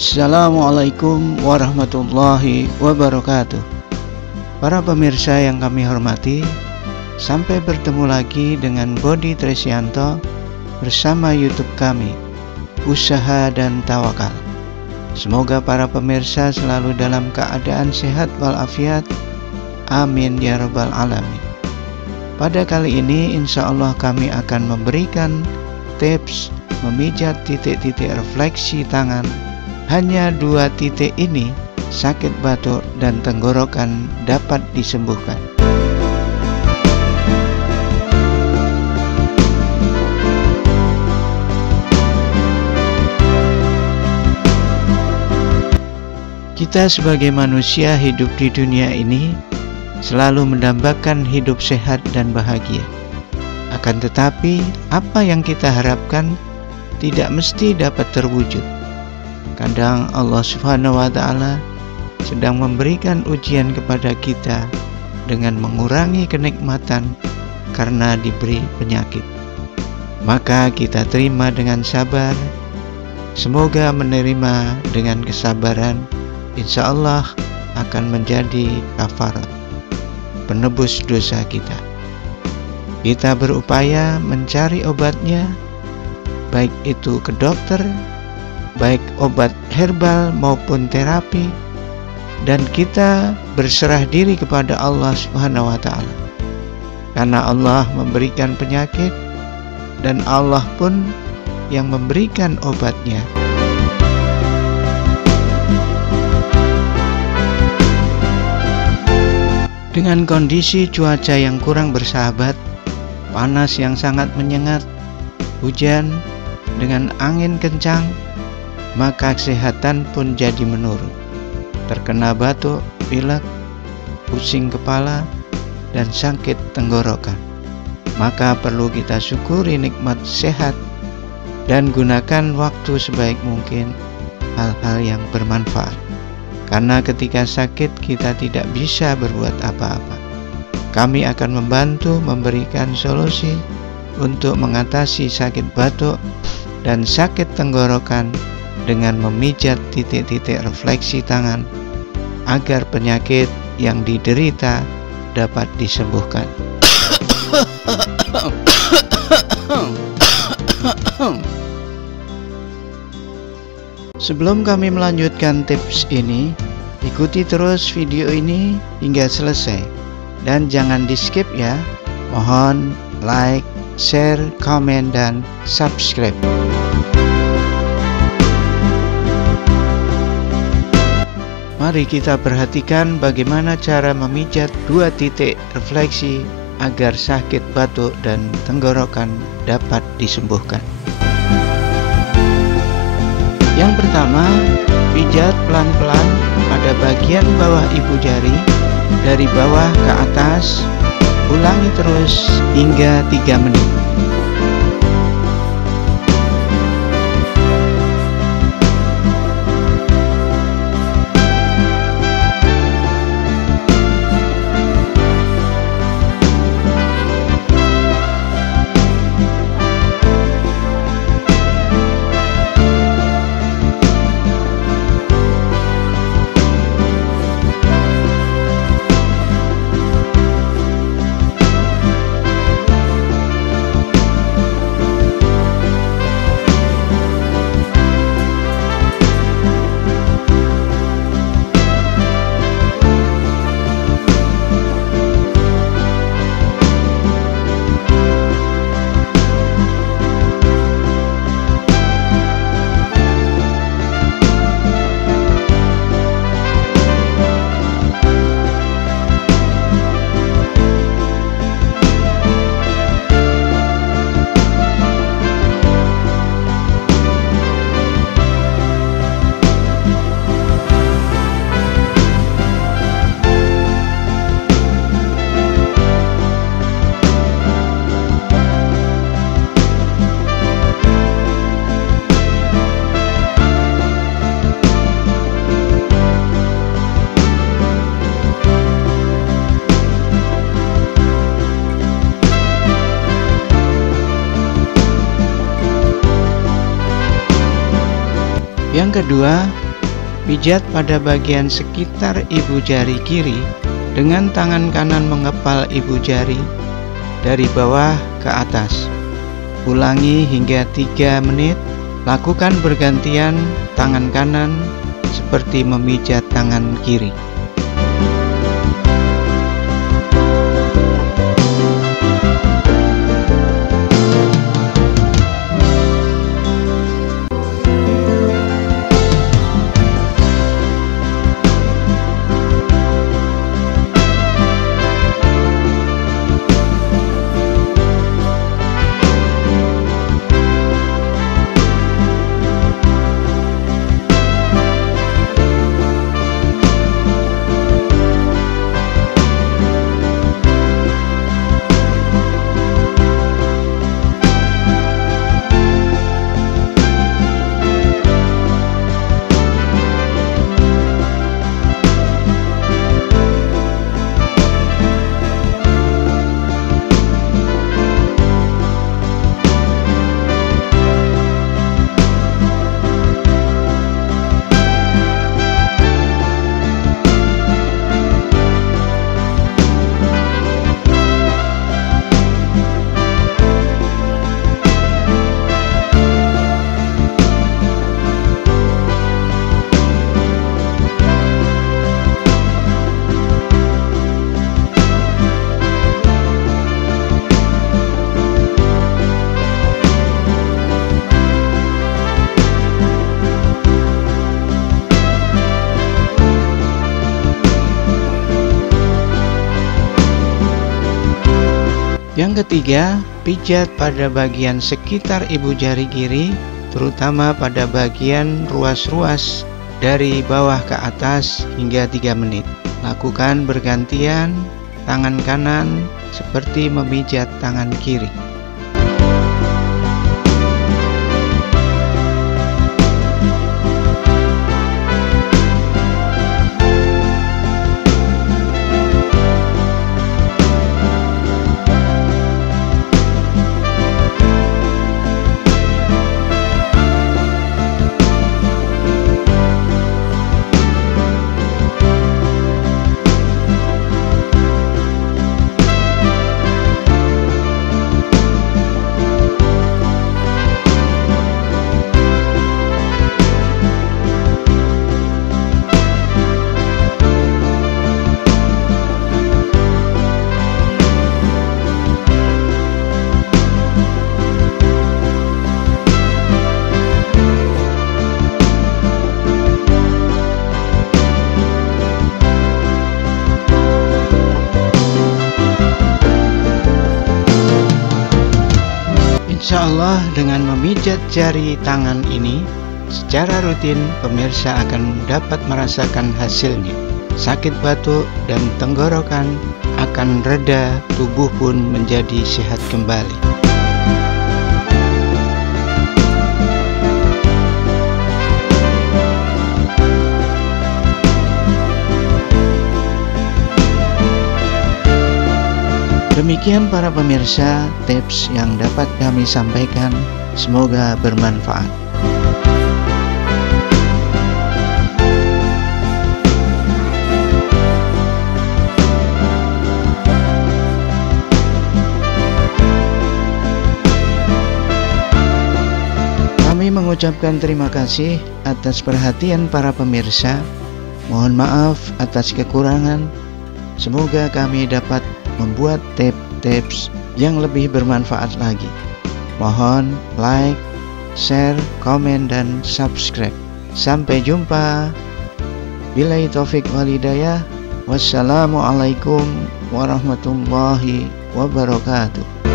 Assalamualaikum warahmatullahi wabarakatuh. Para pemirsa yang kami hormati, sampai bertemu lagi dengan Bodi Tresyanto bersama YouTube kami, Usaha dan Tawakal. Semoga para pemirsa selalu dalam keadaan sehat walafiat. Amin ya rabbal alamin. Pada kali ini insya Allah kami akan memberikan tips memijat titik-titik refleksi tangan. Hanya 2 titik ini sakit batuk dan tenggorokan dapat disembuhkan. Kita sebagai manusia hidup di dunia ini selalu mendambakan hidup sehat dan bahagia. Akan tetapi, apa yang kita harapkan tidak mesti dapat terwujud. Kadang Allah Subhanahu wa Ta'ala sedang memberikan ujian kepada kita dengan mengurangi kenikmatan karena diberi penyakit. Maka kita terima dengan sabar. Semoga menerima dengan kesabaran, insya Allah akan menjadi kafarat, penebus dosa kita. Kita berupaya mencari obatnya, baik itu ke dokter, baik obat herbal maupun terapi, dan kita berserah diri kepada Allah Subhanahu wa Ta'ala. Karena Allah memberikan penyakit dan Allah pun yang memberikan obatnya. Dengan kondisi cuaca yang kurang bersahabat, panas yang sangat menyengat, hujan dengan angin kencang, maka kesehatan pun jadi menurun. Terkena batuk, pilek, pusing kepala, dan sakit tenggorokan. Maka perlu kita syukuri nikmat sehat dan gunakan waktu sebaik mungkin hal-hal yang bermanfaat. Karena ketika sakit kita tidak bisa berbuat apa-apa. Kami akan membantu memberikan solusi untuk mengatasi sakit batuk dan sakit tenggorokan dengan memijat titik-titik refleksi tangan agar penyakit yang diderita dapat disembuhkan. Sebelum kami melanjutkan tips ini, ikuti terus video ini hingga selesai dan jangan di skip ya. Mohon like, share, komen, dan subscribe. Mari kita perhatikan bagaimana cara memijat 2 titik refleksi agar sakit batuk dan tenggorokan dapat disembuhkan. Yang pertama, pijat pelan-pelan pada bagian bawah ibu jari dari bawah ke atas. Ulangi terus hingga 3 menit. Yang kedua, Pijat pada bagian sekitar ibu jari kiri dengan tangan kanan mengepal ibu jari dari bawah ke atas. Ulangi hingga 3 menit. Lakukan bergantian tangan kanan seperti memijat tangan kiri. Yang ketiga, pijat pada bagian sekitar ibu jari kiri, terutama pada bagian ruas-ruas dari bawah ke atas hingga 3 menit. Lakukan bergantian tangan kanan seperti memijat tangan kiri. Insya Allah dengan memijat jari tangan ini secara rutin, pemirsa akan dapat merasakan hasilnya. Sakit batuk dan tenggorokan akan reda, tubuh pun menjadi sehat kembali. Demikian para pemirsa, tips yang dapat kami sampaikan, semoga bermanfaat. Kami mengucapkan terima kasih atas perhatian para pemirsa. Mohon maaf atas kekurangan. Semoga kami dapat membuat tips yang lebih bermanfaat lagi. Mohon like, share, komen, dan subscribe. Sampai jumpa. Billahi taufik wal hidayah. Wassalamualaikum warahmatullahi wabarakatuh.